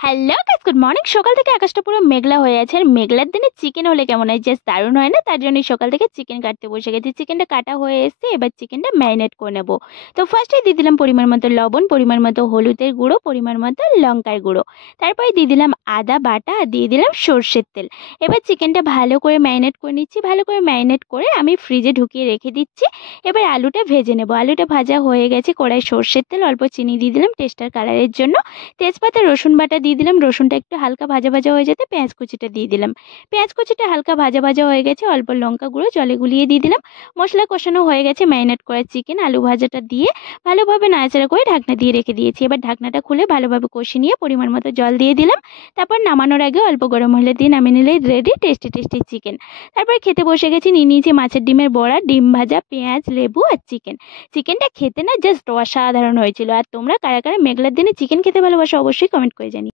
Hello guys, good morning. সকাল থেকে আকাশটা পুরো মেঘলা হয়ে আছে, আর মেঘলার দিনে চিকেন হলে কেমন হয়, জাস্ট দারুণ হয় না? তার জন্যই সকাল থেকে চিকেন কাটতে বসে গেছি। চিকেনটা কাটা হয়ে এসেছে, এবার চিকেনটা ম্যারিনেট করে নেবো। তো ফার্স্টে দিয়ে দিলাম পরিমাণ মতো লবণ, পরিমাণ মতো হলুদের গুঁড়ো, পরিমাণ মতো লঙ্কার গুঁড়ো। তারপরে দিয়ে দিলাম আদা বাটা, আর দিয়ে দিলাম সর্ষের তেল। এবার চিকেনটা ভালো করে ম্যারিনেট করে নিচ্ছি। ভালো করে ম্যারিনেট করে আমি ফ্রিজে ঢুকিয়ে রেখে দিচ্ছি। এবার আলুটা ভেজে নেবো। আলুটা ভাজা হয়ে গেছে, কড়াই সর্ষের তেল, অল্প চিনি দিয়ে দিলাম টেস্টার কালারের জন্য। তেজপাতা রসুন বাটা দিয়ে দিলাম। রসুনটা একটু হালকা ভাজা ভাজা হয়ে যেতে পেঁয়াজ কুচিটা দিয়ে দিলাম। পেঁয়াজ কুচিটা হালকা ভাজা ভাজা হয়ে গেছে, অল্প লঙ্কা গুঁড়ো জলে গুলিয়ে দিয়ে দিলাম। মশলা কষানো হয়ে গেছে, ম্যারিনেট করা চিকেন আলু ভাজাটা দিয়ে ভালোভাবে নাড়াচাড়া করে ঢাকনা দিয়ে রেখে দিয়েছি। এবার ঢাকনাটা খুলে ভালোভাবে কষিয়ে নিয়ে পরিমাণ মতো জল দিয়ে দিলাম। তারপর নামানোর আগে অল্প গরম হলে দিয়ে নামিয়ে নিলে রেডি টেস্টি টেস্টি চিকেন। তারপর খেতে বসে গেছি। নিয়ে নিয়েছি মাছের ডিমের বড়া, ডিম ভাজা, পেঁয়াজ, লেবু আর চিকেন। চিকেনটা খেতে না জাস্ট অসাধারণ হয়েছিল। আর তোমরা কারা কারা মেঘলার দিনে চিকেন খেতে ভালোবাসো অবশ্যই কমেন্ট করে জানিও।